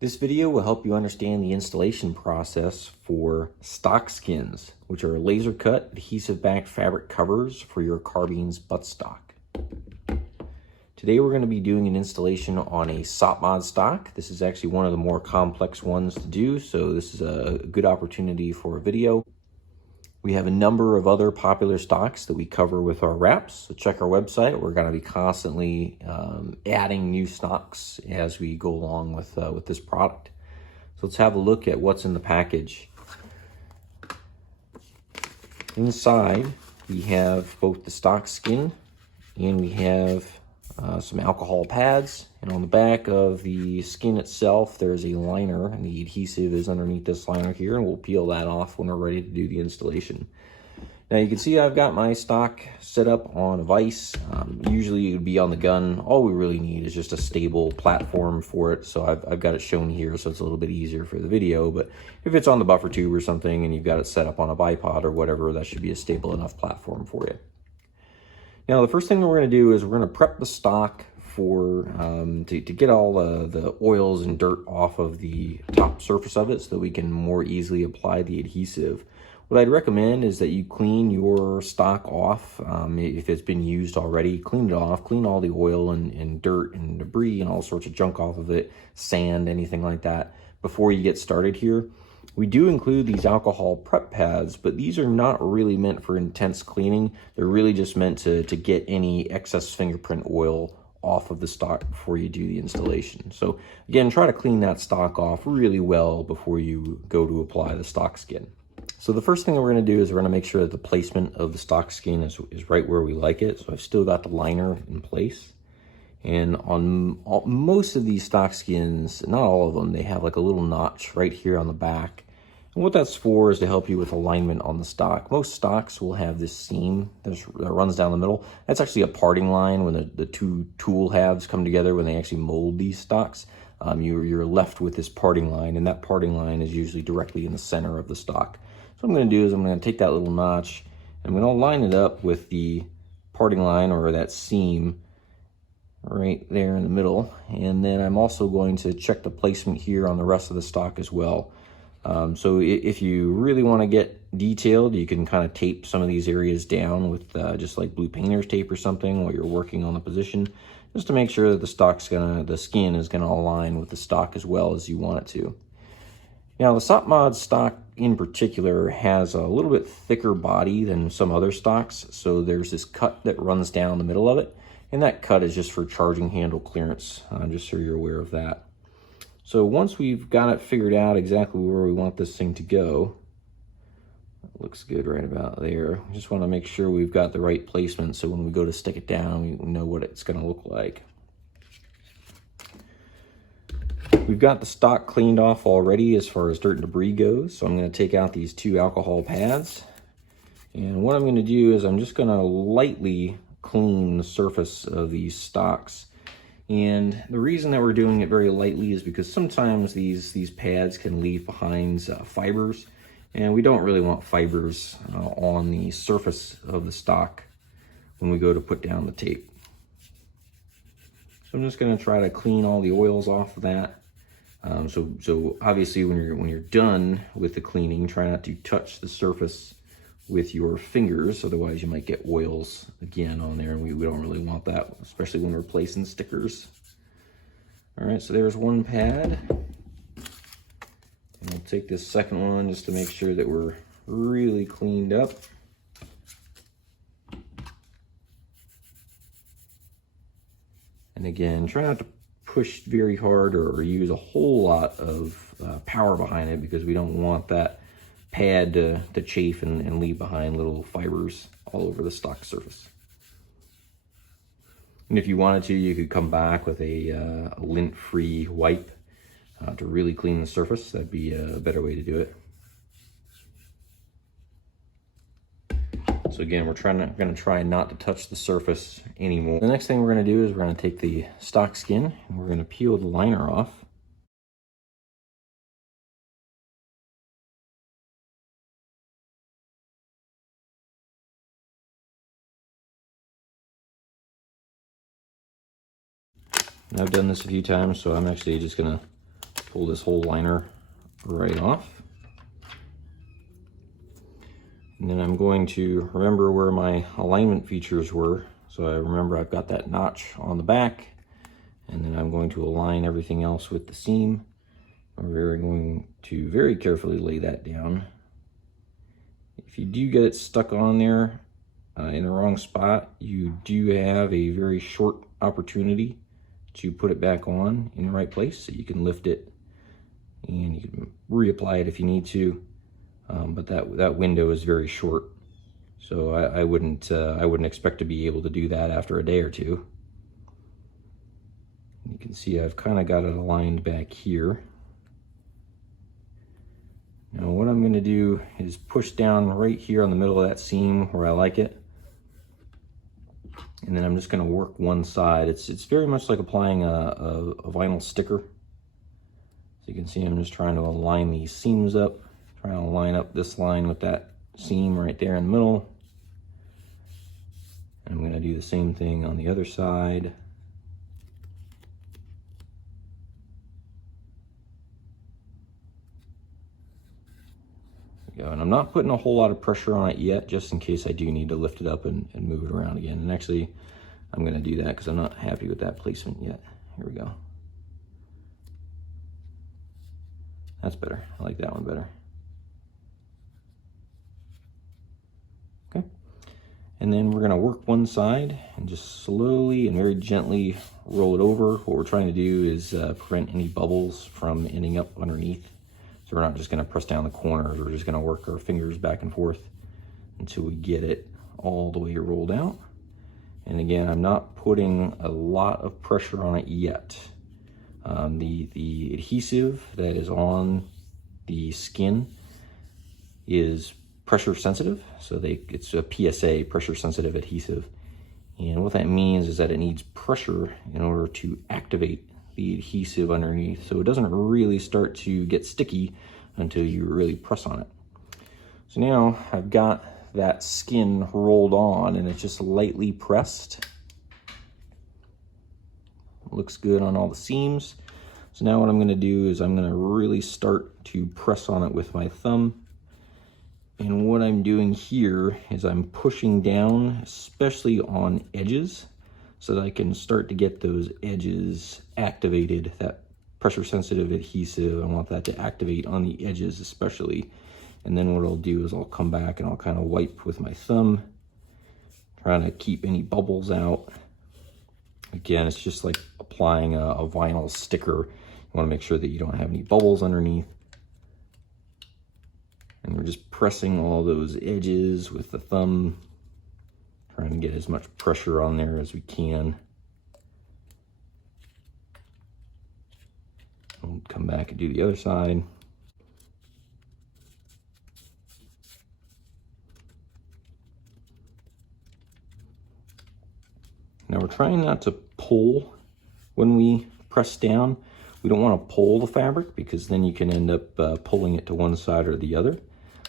This video will help you understand the installation process for stock skins, which are laser cut adhesive-backed fabric covers for your carbine's buttstock. Today we're going to be doing an installation on a SOP mod stock. This is actually one of the more complex ones to do, so this is a good opportunity for a video. We have a number of other popular stocks that we cover with our wraps, so check our website. We're going to be constantly adding new stocks as we go along with this product. So let's have a look at what's in the package. Inside, we have both the stock skin and we have some alcohol pads. And on the back of the skin itself, there's a liner, and the adhesive is underneath this liner here, and we'll peel that off when we're ready to do the installation. Now you can see I've got my stock set up on a vise. Usually it would be on the gun. All we really need is just a stable platform for it. So I've got it shown here so it's a little bit easier for the video, but if it's on the buffer tube or something and you've got it set up on a bipod or whatever, that should be a stable enough platform for you. Now the first thing that we're going to do is we're going to prep the stock for to get all the oils and dirt off of the top surface of it so that we can more easily apply the adhesive. What I'd recommend is that you clean your stock off. If it's been used already, clean it off, clean all the oil and dirt and debris and all sorts of junk off of it, sand, anything like that, before you get started here. We do include these alcohol prep pads, but these are not really meant for intense cleaning. They're really just meant to get any excess fingerprint oil off of the stock before you do the installation. So again, try to clean that stock off really well before you go to apply the stock skin. So the first thing that we're going to do is we're going to make sure that the placement of the stock skin is right where we like it. So I've still got the liner in place. And on most of these stock skins, not all of them, they have like a little notch right here on the back. And what that's for is to help you with alignment on the stock. Most stocks will have this seam that runs down the middle. That's actually a parting line when the two tool halves come together when they actually mold these stocks. You're left with this parting line, and that parting line is usually directly in the center of the stock. So what I'm going to do is I'm going to take that little notch and I'm going to line it up with the parting line or that seam right there in the middle. And then I'm also going to check the placement here on the rest of the stock as well. So if you really want to get detailed, you can kind of tape some of these areas down with just like blue painter's tape or something while you're working on the position, just to make sure that the skin is gonna align with the stock as well as you want it to. Now the SOP mod stock in particular has a little bit thicker body than some other stocks, so there's this cut that runs down the middle of it, and that cut is just for charging handle clearance, just so you're aware of that. So once we've got it figured out exactly where we want this thing to go, it looks good right about there. We just want to make sure we've got the right placement so when we go to stick it down, we know what it's going to look like. We've got the stock cleaned off already as far as dirt and debris goes, so I'm going to take out these two alcohol pads. And what I'm going to do is I'm just going to lightly clean the surface of these stocks. And the reason that we're doing it very lightly is because sometimes these pads can leave behind fibers, and we don't really want fibers on the surface of the stock when we go to put down the tape. So I'm just going to try to clean all the oils off of that. So obviously when you're done with the cleaning, try not to touch the surface with your fingers, otherwise you might get oils again on there, and we don't really want that, especially when we're placing stickers. All right, so there's one pad. And we'll take this second one just to make sure that we're really cleaned up. And again, try not to push very hard or use a whole lot of power behind it, because we don't want that pad to chafe and leave behind little fibers all over the stock surface. And if you wanted to, you could come back with a lint-free wipe to really clean the surface. That'd be a better way to do it. So again, we're going to try not to touch the surface anymore. The next thing we're going to do is we're going to take the stock skin and we're going to peel the liner off. And I've done this a few times, so I'm actually just going to pull this whole liner right off. And then I'm going to remember where my alignment features were. So I remember I've got that notch on the back, and then I'm going to align everything else with the seam. We're going to very carefully lay that down. If you do get it stuck on there in the wrong spot, you do have a very short opportunity to put it back on in the right place. So you can lift it and you can reapply it if you need to. But that window is very short, so I wouldn't expect to be able to do that after a day or two. You can see I've kind of got it aligned back here. Now what I'm going to do is push down right here on the middle of that seam where I like it, and then I'm just going to work one side. It's very much like applying a vinyl sticker. So you can see I'm just trying to align these seams up. Trying to line up this line with that seam right there in the middle. And I'm going to do the same thing on the other side. There we go. And I'm not putting a whole lot of pressure on it yet, just in case I do need to lift it up and move it around again. And actually, I'm going to do that because I'm not happy with that placement yet. Here we go. That's better. I like that one better. Okay, and then we're going to work one side and just slowly and very gently roll it over. What we're trying to do is prevent any bubbles from ending up underneath. So we're not just going to press down the corners, we're just going to work our fingers back and forth until we get it all the way rolled out. And again, I'm not putting a lot of pressure on it yet. The adhesive that is on the skin is pressure sensitive, so it's a PSA, pressure sensitive adhesive. And what that means is that it needs pressure in order to activate the adhesive underneath, so it doesn't really start to get sticky until you really press on it. So now I've got that skin rolled on and it's just lightly pressed. It looks good on all the seams. So now what I'm going to do is I'm going to really start to press on it with my thumb. And what I'm doing here is I'm pushing down, especially on edges, so that I can start to get those edges activated. That pressure sensitive adhesive, I want that to activate on the edges especially. And then what I'll do is I'll come back and I'll kind of wipe with my thumb, trying to keep any bubbles out. Again, it's just like applying a vinyl sticker. You want to make sure that you don't have any bubbles underneath. And we're just pressing all those edges with the thumb, trying to get as much pressure on there as we can. We'll come back and do the other side. Now we're trying not to pull when we press down. We don't want to pull the fabric because then you can end up pulling it to one side or the other.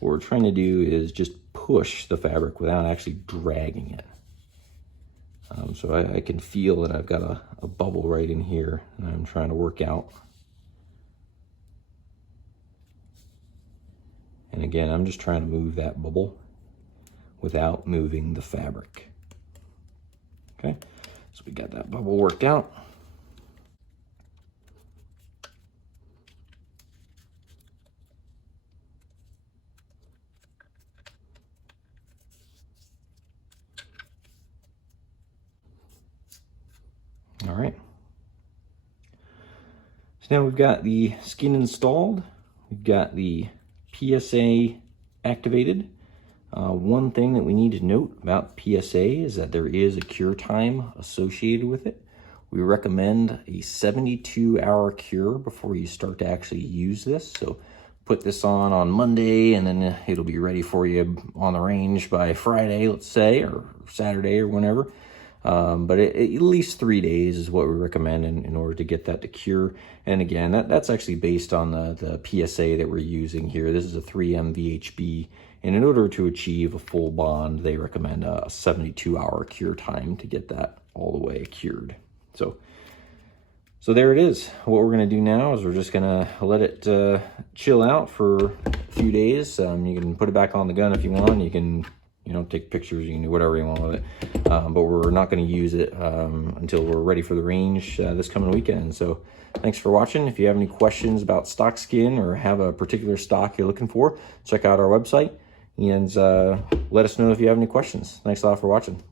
What we're trying to do is just push the fabric without actually dragging it. So I can feel that I've got a bubble right in here and I'm trying to work out. And again, I'm just trying to move that bubble without moving the fabric. Okay, so we got that bubble worked out. All right. So now we've got the skin installed. We've got the PSA activated. One thing that we need to note about PSA is that there is a cure time associated with it. We recommend a 72-hour cure before you start to actually use this. So put this on Monday and then it'll be ready for you on the range by Friday, let's say, or Saturday or whenever. But at least 3 days is what we recommend in order to get that to cure. And again, that's actually based on the PSA that we're using here. This is a 3M VHB. And in order to achieve a full bond, they recommend a 72-hour cure time to get that all the way cured. So So there it is. What we're going to do now is we're just going to let it chill out for a few days. You can put it back on the gun if you want. You can, you know, take pictures. You can do whatever you want with it. But we're not going to use it until we're ready for the range this coming weekend. So thanks for watching. If you have any questions about stock skin or have a particular stock you're looking for, check out our website and let us know if you have any questions. Thanks a lot for watching.